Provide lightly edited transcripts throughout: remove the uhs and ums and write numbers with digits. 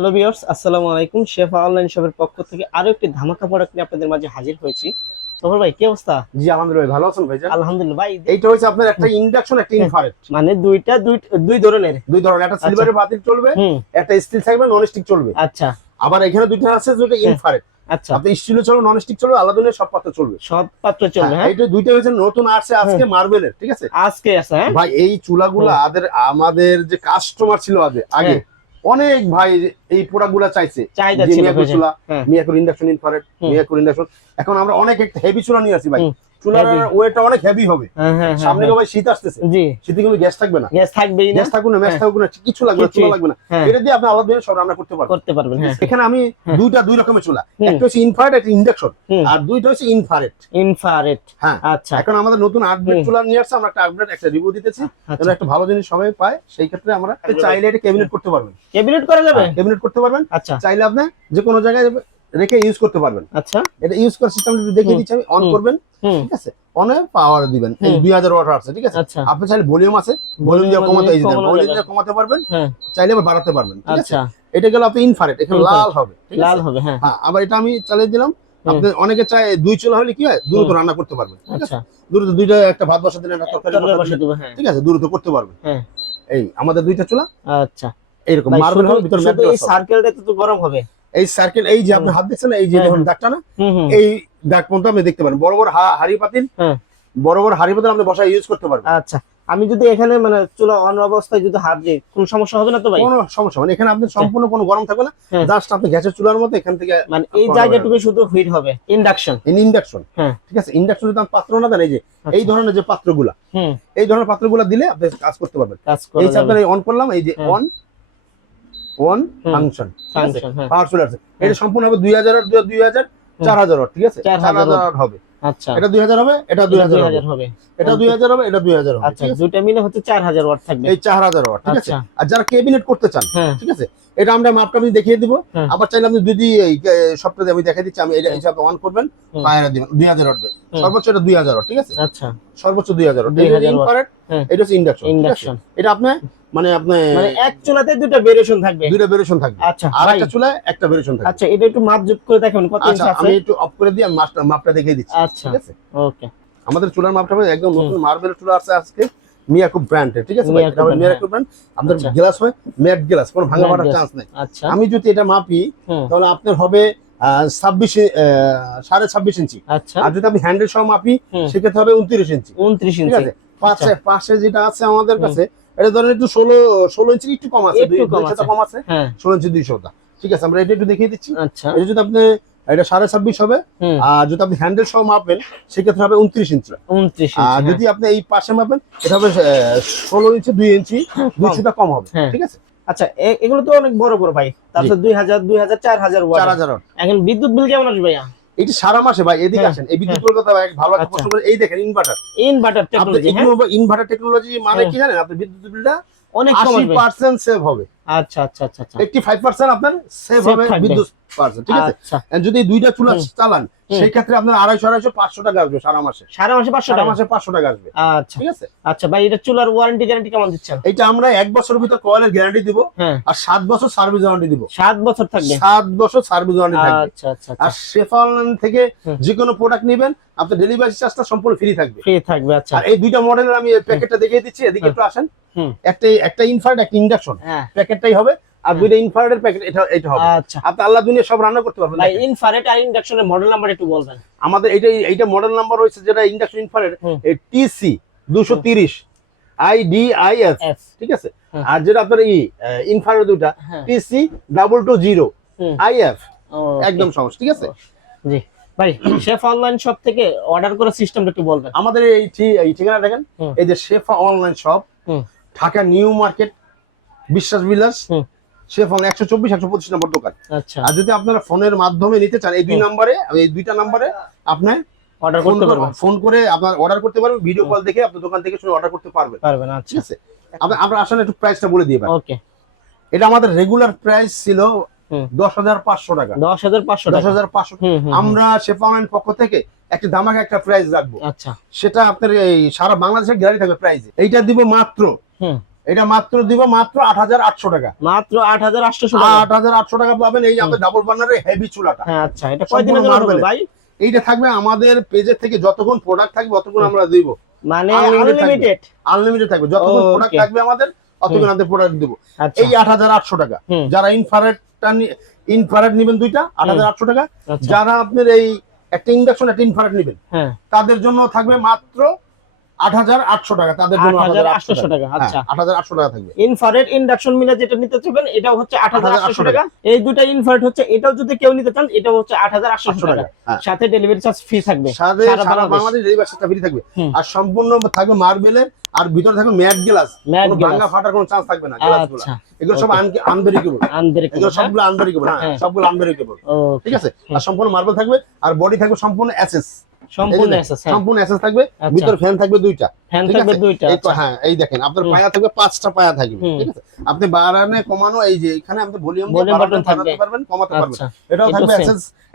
Hello viewers, আসসালামু আলাইকুম। শেফা online শপের পক্ষ থেকে আরো একটি ধামাকা প্রোডাক্ট নিয়ে আপনাদের মাঝে হাজির হয়েছি। তোমরা ভাই কি অবস্থা? জি আলহামদুলিল্লাহ, ভালো আছেন ভাইজান? আলহামদুলিল্লাহ ভাই। এইটা হচ্ছে আপনার একটা ইন্ডাকশন, একটা ইনফ্রারেড। মানে দুই ধরনের। দুই ধরনের, একটা সিলভারের পাতিল চলবে, হুম। একটা স্টিল থাকবে, নন স্টিক চলবে। আচ্ছা আবার এখানে দুইটা আছে যেটা ইনফ্রারেড। আচ্ছা, আপনি স্টিলও চলবে, নন স্টিক চলবে, আলাদা নিয়ে সব পাত্র চলবে। সব পাত্র চলবে। হ্যাঁ, এইটা দুইটা হচ্ছে নতুন আসছে আজকে মার্বেলের, ঠিক আছে? আজকে আছে। হ্যাঁ ভাই এই চুলাগুলো আমাদের যে কাস্টমার ছিল আগে অনেক ভাই এই প্রোডাক্টগুলো চাইছে, চাহিদা যে ছিল মিয়াকো চুলা, হ্যাঁ। Miyako induction infrared, Miyako induction. এখন আমরা অনেক একটা হেভি চুলা নিয়ে আসি ভাই। চুলার ওয়েটটা অনেক হেভি হবে। সামনে ভাই শীত আসতেছে, জি, শীতে কিন্তু গ্যাস থাকবে না, গ্যাস থাকবেই না, গ্যাস থাকবে না, ম্যাচ থাকবে না, কিছু লাগবে না, চুলা লাগবে না। এটা দিয়ে আপনি আলাদা দিয়ে সব রান্না করতে পারবেন। হ্যাঁ। এখানে আমি দুই রকমের চুলা, একটা হচ্ছে ইনফ্রারেড, একটা ইন্ডাকশন, আর দুইটা হচ্ছে ইনফ্রারেড। হ্যাঁ, আচ্ছা। এখন আমাদের নতুন আপডেট চুলা নিয়ে আসছে, আমরা একটা আপডেট একটা রিভিউ দিতেছি, যেন একটা ভালো জিনিস সবাই পায়। সেই ক্ষেত্রে আমরা চাইলে এটা ক্যাবিনেট করতে পারবেন, ক্যাবিনেট করা যাবে, ক্যাবিনেট করতে পারবেন। আচ্ছা, চাইলে আপনি যে কোনো জায়গায় রেখে ইউজ করতে পারবেন। আচ্ছা, এটা ইউজ করার সিস্টেম দেখিয়ে দিচ্ছি আমি। অন করবেন, ঠিক আছে, অনে পাওয়ার দিবেন, এই 2000 ওয়াট আছে, ঠিক আছে। আচ্ছা। আপনি চাইলে ভলিউম আছে, ভলিউম দিয়ে কমাতে, এই দেন ভলিউম দিয়ে কমাতে পারবেন, চাইলে আবার বাড়াতে পারবেন, ঠিক আছে। এটা গেল আপনি ইনফ্রারেড, এখানে লাল হবে, ঠিক আছে, লাল হবে। হ্যাঁ, আবার এটা আমি চালিয়ে দিলাম। আপনি অনেকে চায় দুই চুলা হলে কি হয়, দ্রুত রান্না করতে পারবেন, ঠিক আছে। দ্রুত দুইটা, একটা ভাত বসা দিলেন, একটা তরকারি বসা দিলেন, ঠিক আছে, দ্রুত করতে পারবেন। এই আমাদের দুইটা চুলা, আচ্ছা, এইরকম মার্বেল হবে, ভিতর ম্যাট দেওয়া। এই সার্কেলটা তো গরম হবে, এই সার্কেল, এই যে আপনি হাত দেখছেন, এই যে দেখুন দাগটা না, এই দাগ পর্যন্ত আপনি দেখতে পারেন। বড় বড় হাড়ি পাতিল, বড় বড় হাড়ি পাতিল আপনি বসায় ইউজ করতে পারবেন। আচ্ছা, আমি যদি এখানে মানে চুলা অন অবস্থায় যদি হাত দিই, কোনো সমস্যা হবে না তো ভাই? কোনো সমস্যা মানে এখানে আপনি সম্পূর্ণ কোনো গরম থাকবে না, জাস্ট আপনি গ্যাসের চুলার মতো এখান থেকে মানে এই জায়গাটুকু শুধু হিট হবে। ইন্ডাকশন, ঠিক আছে। ইন্ডাকশন যদি আপনি পাত্র না দেন, এই যে এই ধরনের যে পাত্রগুলা, এই ধরনের পাত্রগুলা দিলে আপনি কাজ করতে পারবেন। এই যে আপনার অন করলাম, এই যে অন ফাংশন, পাওয়ার চলে আসছে। এটা সম্পূর্ণ হবে 2000 ওয়াট, 4000 ওয়াট, ঠিক আছে, 4000 ওয়াট হবে। আচ্ছা, এটা 2000 হবে, এটা 2000 হবে, এটা 2000 হবে, এটা 2000 হবে। আচ্ছা, দুটো মিলে হচ্ছে 4000 ওয়াট থাকবে, এই 4000 ওয়াট, ঠিক আছে। আর যারা ক্যাবিনেট করতে চান, ঠিক আছে, এটা আমরা মাপটা আমি দেখিয়ে দিব। আবার চাইলে আপনি যদি এই সবটা আমি দেখাই দিচ্ছি, আমি এটা হিসাবে অন করবেন, ফায়ার দিবেন, 2000 ওয়াট হবে সর্বোচ্চ, এটা 2000 ওয়াট, ঠিক আছে। আচ্ছা, সর্বোচ্চ 2000 ওয়াট। এটা ইনফ্রারেড, এটা হচ্ছে ইন্ডাকশন। এটা আপনি মানে এক চুলাতে দুটো ভেরিয়েশন থাকবে, দুটো ভেরিয়েশন থাকবে। আচ্ছা, আর একটা চুলায় একটা ভেরিয়েশন থাকবে। আচ্ছা, এটা একটু মাপ যোগ করে দেখেন কত ইঞ্চি আছে। আমি একটু অফ করে দিই, আমি মাপটা দেখিয়ে দিচ্ছি, ঠিক আছে। ওকে, আমাদের চুলার মাপটা হবে একদম নতুন মার্বেল চুলা আছে আজকে, মিয়াকো ব্র্যান্ডের, ঠিক আছে ভাই। এটা হবে মিয়াকো ব্র্যান্ড। আমাদের গ্লাস হয় ম্যাট গ্লাস, কোনো ভাঙা ফাটার চান্স নেই। আচ্ছা, আমি যদি এটা মাপি তাহলে আপনার হবে 26.5 ইঞ্চি। আচ্ছা, আর যদি আপনি হ্যান্ডেল সহ মাপি সেক্ষেত্রে হবে 29 ইঞ্চি। 29 ইঞ্চি, ঠিক আছে। পাশে যেটা আছে আমাদের কাছে, এটা ধরেন একটু 16 ইঞ্চি একটু কম আছে, 200 কম আছে, 16 ইঞ্চি 200, ঠিক আছে। আমরা এটা একটু দেখিয়ে দিচ্ছি। আচ্ছা, এটা যদি আপনি এটা 26.5 হবে, আর যদি আপনি হ্যান্ডেল সহ মাপেন সেক্ষেত্রে হবে 29 ইঞ্চি। আর যদি আপনি এই পাশে মাপেন এটা হবে 16 ইঞ্চি, 2 ইঞ্চি, 200টা কম হবে, ঠিক আছে। আচ্ছা, এগুলো তো অনেক বড় বড় ভাই। তারপর 2000 4000 ওয়াট। এখন বিদ্যুৎ বিল কেমন আসবে ভাইয়া? এটা সারা মাসে ভাই, এদিকে আসেন, এই বিদ্যুৎ কলকাতা ভাই ভালো একটা প্রশ্ন করে। এই দেখেন ইনভার্টার টেকনোলজি। ইনভার্টার টেকনোলজি মানে কি জানেন? আপনি বিদ্যুৎ বিলটা অনেক 80% সেভ হবে। আচ্ছা আচ্ছা আচ্ছা, 85% আপনার সেভ হবে বিদ্যুৎ পারছেন, ঠিক আছে। যদি দুইটা চুলা চালান সেই ক্ষেত্রে আপনার 250 500 টাকা আসবে সারা মাসে। 500 টাকা আসবে। আচ্ছা, ঠিক আছে। আচ্ছা ভাই, এটা চুলার ওয়ারেন্টি গ্যারান্টি কেমন দিচ্ছেন? এটা আমরা 1 বছরের ভিতর কয়েলের গ্যারান্টি দিব, আর 7 বছর সার্ভিস ওয়ারেন্টি দিব। 7 বছর থাকবে, 7 বছর সার্ভিস ওয়ারেন্টি থাকবে। আচ্ছা আচ্ছা। আর শেফা অনলাইন থেকে যে কোনো প্রোডাক্ট নেবেন, আপনার ডেলিভারি চার্জটা সম্পূর্ণ ফ্রি থাকবে। আচ্ছা, আর এই দুইটা মডেলের আমি প্যাকেটটা দেখিয়ে দিচ্ছি, এদিকে একটু আসেন। একটা ইনফ্রারেড, একটা ইন্ডাকশন প্যাকেটটাই হবে, আর দুইটা ইনফ্রারেডের প্যাকেট এটা হবে। আচ্ছা, আপনি আল্লাহ দুনিয়া সব রান্না করতে পারবেন। ভাই ইনফ্রারেড আর ইন্ডাকশনের মডেল নাম্বার একটু বলবেন। আমাদের এইটা মডেল নাম্বার হইছে যেটা ইন্ডাকশন ইনফ্রারেড, TC 230 IDIF, ঠিক আছে। আর যেটা আপনার ইনফ্রারেড দুটো TC 220 IF, একদম সহজ, ঠিক আছে। জি ভাই, শেফা অনলাইন শপ থেকে অর্ডার করার সিস্টেমটা একটু বলবেন। আমাদের এই ঠিকানা দেখেন, এই যে Shefa online shop, Dhaka new market, Biswas Bilas, শেফা 124 125 নম্বর দোকান। আচ্ছা, আর যদি আপনারা ফোনের মাধ্যমে নিতে চান, এই দুইটা নম্বরে আপনি অর্ডার করতে পারবেন, ফোন করে আপনার অর্ডার করতে পারবেন, ভিডিও কল দেখে আপনি দোকান থেকে শুনে অর্ডার করতে পারবেন। আচ্ছা, ঠিক আছে। আমরা আসলে একটু প্রাইসটা বলে দিই ভাই। ওকে, এটা আমাদের রেগুলার প্রাইস ছিল 10,500 টাকা। 10,500। আমরা শেফা অনলাইন পক্ষ থেকে একটা ধামাকা একটা প্রাইস রাখবো। আচ্ছা, সেটা আপনার এই সারা বাংলাদেশের গ্যারান্টি থাকবে প্রাইসে। এইটা দিব মাত্র এটা মাত্র দিব মাত্র 8800 টাকা, মাত্র 8800 টাকা। 8800 টাকা পাবেন এই আমাদের ডাবল বার্নারের হেভি চুলাটা। হ্যাঁ আচ্ছা, এটা কয়দিনের জন্য হবে ভাই? এইটা থাকবে আমাদের পেজে থেকে যতক্ষণ প্রোডাক্ট থাকবে ততক্ষণ আমরা দিব, মানে আনলিমিটেড, আনলিমিটেড থাকবে যতক্ষণ প্রোডাক্ট থাকবে আমাদের ততক্ষণ আমাদের প্রোডাক্ট দিব। আচ্ছা। এই 8800 টাকা। যারা ইনফ্রারেড নেবেন দুইটা 8800 টাকা, যারা আপনার এই একটা ইন্ডাকশন একটা ইনফ্রারেড নেবেন তাদের জন্য থাকবে মাত্র 8800 টাকা, তাদের জন্য 8800 টাকা। আচ্ছা 8800 টাকা থাকবে। ইনফ্রারেড ইন্ডাকশন মিলে যেটা নিতে চাইবেন এটাও হচ্ছে 8800 টাকা। এই দুটো ইনফ্রারেড হচ্ছে, এটাও যদি কেউ নিতে চান এটাও হচ্ছে 8800 টাকা, সাথে ডেলিভারি চার্জ ফ্রি থাকবে, সারা বাংলাদেশ ডেলিভারি চার্জ ফ্রি থাকবে। আর সম্পূর্ণ থাকবে মার্বেলের, আর ভিতরে থাকবে ম্যাট গ্লাস, কোনো ভাঙা ফাটার কোনো চান্স থাকবে না গ্লাসগুলো। এগুলো সব আনব্রেকেবল, এগুলো সবগুলো আনব্রেকেবল। হ্যাঁ সবগুলো আনব্রেকেবল, ঠিক আছে। আর সম্পূর্ণ মার্বেল থাকবে, আর বডি থাকবে সম্পূর্ণ এসএস, সম্পূর্ণ এসএস থাকবে। ভিতর ফ্যান থাকবে দুইটা, ফ্যান থাকবে দুইটা। হ্যাঁ এই দেখেন আপনার পায়া থাকবে 5টা পায়া থাকবে, ঠিক আছে। আপনি বাড়ানো কমানো এই যে এখানে আপনি ভলিউম বাটন থাকবে, পারবেন কমাতে পারবেন। এটাও থাকবে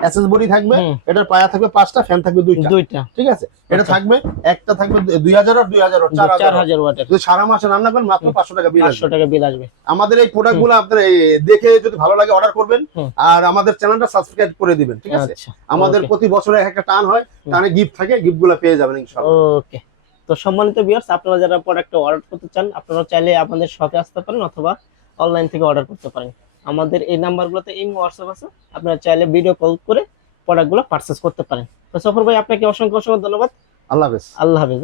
এসএস বডি থাকবে, এটার পায়া থাকবে 5টা, ফ্যান থাকবে দুইটা, ঠিক আছে। এটা থাকবে, একটা থাকবে 2000 আর 2000 আর 4000 ওয়াটের। যদি সারা মাসে রান্না করেন মাত্র 500 টাকা বিল আসবে, 500 টাকা বিল আসবে। আমাদের এই প্রোডাক্টগুলো আপনারা দেখে যদি ভালো লাগে অর্ডার করবেন, আর আমাদের চ্যানেলটা সাবস্ক্রাইব করে দিবেন, ঠিক আছে। আমাদের প্রতি বছরে একটা টান হয়, টানে গিফট থাকে, গিফটগুলো পেয়ে যাবেন ইনশাআল্লাহ। ওকে, তো সম্মানিত ভিউয়ার্স, আপনারা যারা প্রোডাক্ট অর্ডার করতে চান আপনারা চাইলে আমাদের শপে আসতে পারেন অথবা অনলাইন থেকে অর্ডার করতে পারেন। আমাদের এই নাম্বারগুলোতে ইমো হোয়াটসঅ্যাপ আছে, আপনারা চাইলে ভিডিও কল করে প্রোডাক্টগুলো পারচেজ করতে পারেন। তো সফর ভাই আপনাকে অসংখ্য ধন্যবাদ। আল্লাহ হাফেজ। আল্লাহ হাফেজ।